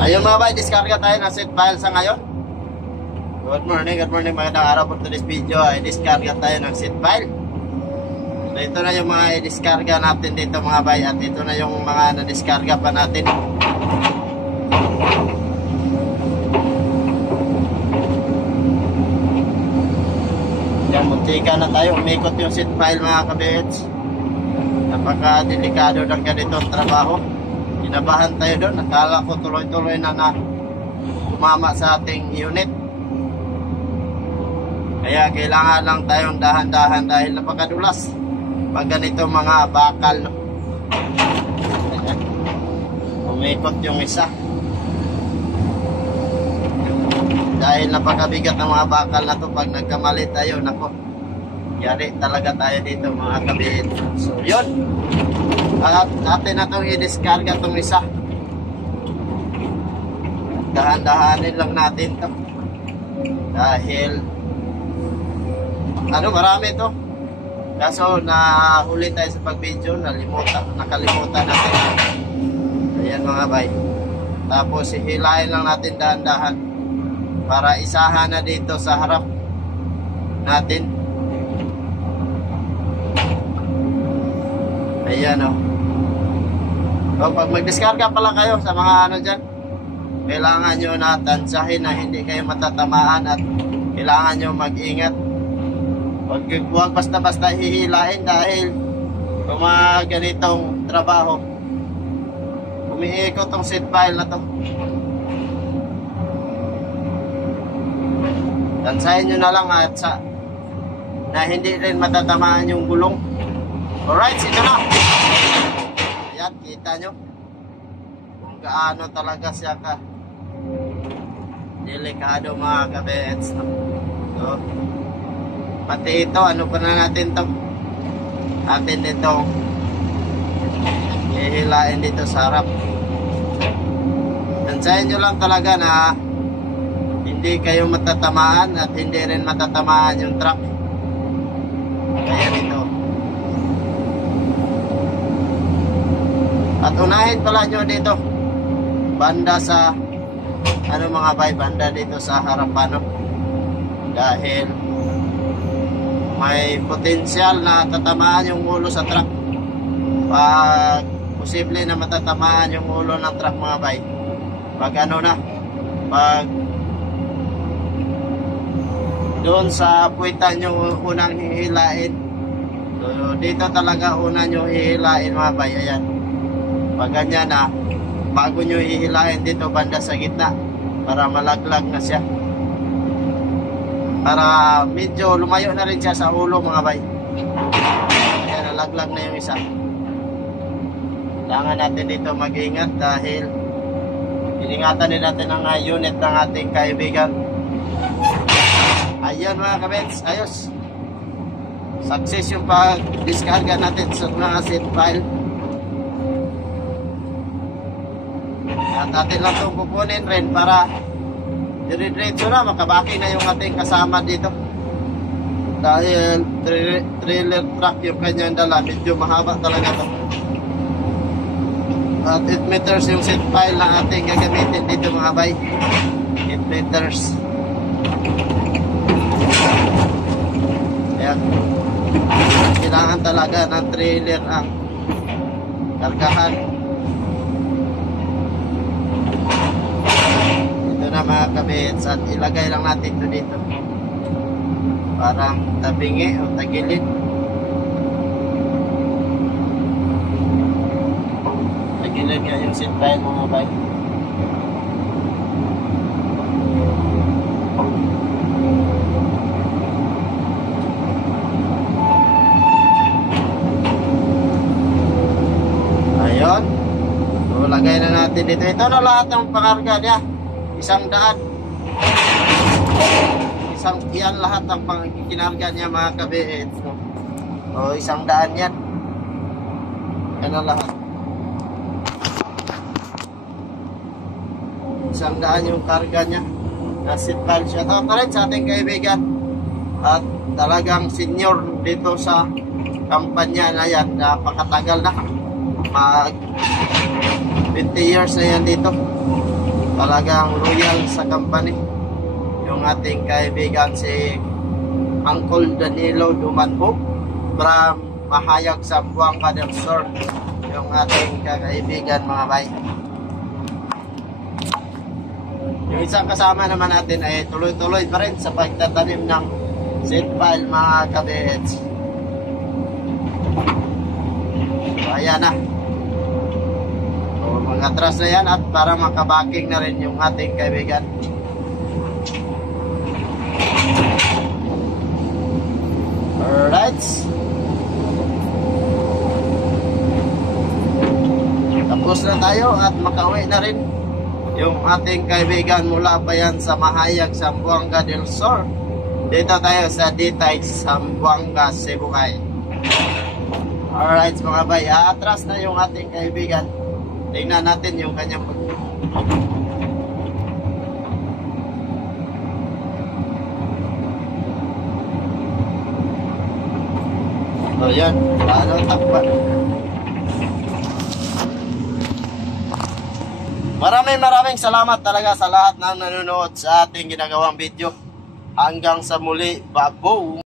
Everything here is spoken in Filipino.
Ayun mga bay, diskarga tayo ng seat file sa ngayon. Good morning, magandang araw po to this video. Ay diskarga tayo ng seat file. So ito na yung mga i-diskarga natin dito mga bay. At ito na yung mga na-diskarga pa natin. Yan, muntika na tayo. Umikot yung seat file mga kabits. Napaka-delikado ng ganitong trabaho. Kinabahan tayo doon. Nakala ko tuloy-tuloy na tumama sa ating unit. Kaya kailangan lang tayong dahan-dahan dahil napakadulas pag ganito mga bakal, no? Ayan. Umikot yung isa. Dahil napakabigat ng mga bakal na to, pag nagkamali tayo, nako, yari talaga tayo dito mga kabit. So yun, natin na itong i-discarga itong isa. Dahan-dahanin lang natin to dahil marami to. Kaso nahuli tayo sa pag-video, nakalimutan natin. Ayan mga bay. Tapos hihilahin lang natin dahan-dahan para isahan na dito sa harap natin. Ayan o. So pag mag-discarga pala kayo sa mga dyan, kailangan nyo na tansahin na hindi kayo matatamaan at kailangan nyo mag-ingat. Huwag basta-basta hihilain dahil kung mga ganitong trabaho, umiikot tong seat file na to. Tansahin nyo na lang at na hindi rin matatamaan yung gulong. Alright, ito na. Ayan, kita nyo kung gaano talaga siya delikado mga kabets, no? So, pati ito, ano pa na natin to? Atin itong hihilain dito sa harap. Tansahin nyo lang talaga na hindi kayo matatamaan at hindi rin matatamaan yung truck. Ayan ito. At unahin pala nyo dito banda sa mga bay, banda dito sa harapan, no? Dahil may potensyal na tatamaan yung ulo sa truck. Pag posible na matatamaan yung ulo ng truck mga bay, pag doon sa puwitan nyo unang hihilain. So dito talaga una nyo hihilain mga bay. Ayan, pag ganyan na, bago nyo hihilain dito banda sa gitna para malaglag na siya, para medyo lumayo na rin siya sa ulo mga bay. Ayan, nalaglag na yung isa. Kailangan natin dito mag-ingat dahil iningatan din natin ang unit ng ating kaibigan. Ayan mga kabets, ayos. Success yung pag-discarga natin sa mga seat file. At atin lang itong pupunin rin para dire-diretso na, makabaki na yung ating kasama dito. Dahil trailer truck yung kanyang dala, medyo mahaba talaga to. At 8 meters yung seat file na ating gagamitin dito mga bay. 8 meters. Ayan. Kailangan talaga ng trailer ang kargahan. Ito na mga kabits, at ilagay lang natin ito dito. Parang tabingi o tagilid. Tagilid nga yung seat file mga bay. Ayun. So lagay na natin dito. Ito na lahat ng pangarga niya. 100. Yan lahat ang kinarga niya mga kabits, no? O 100 yan. Yan na lahat. 100 yung karga niya. Seat file siya. Ito rin sa ating kaibigan. At talagang senior dito sa kampanya na yan. Napakatagal na. 20 years na yan dito. talagang loyal sa company. Yung ating kaibigan si Uncle Danilo Dumanhog from Mahayag, Zamboanga del Sur. Yung ating kaibigan mga bay. Yung isang kasama naman natin ay tuloy-tuloy pa rin sa pagtatanim ng seed pile mga kabihits. So, ayan na. So, mag-atras na yan at para makabaking na rin yung ating kaibigan. Alright. Tapos na tayo at makauwi na rin yung ating kaibigan mula pa yan sa Mahayag, Zamboanga del Sur. Dito tayo sa Ditay, Zamboanga, Sibugay. Alright mga bay, atras na yung ating kaibigan. Tingnan natin yung kanyang so yan, paano takpan. Maraming salamat talaga sa lahat ng nanonood sa ating ginagawang video. Hanggang sa muli, babo!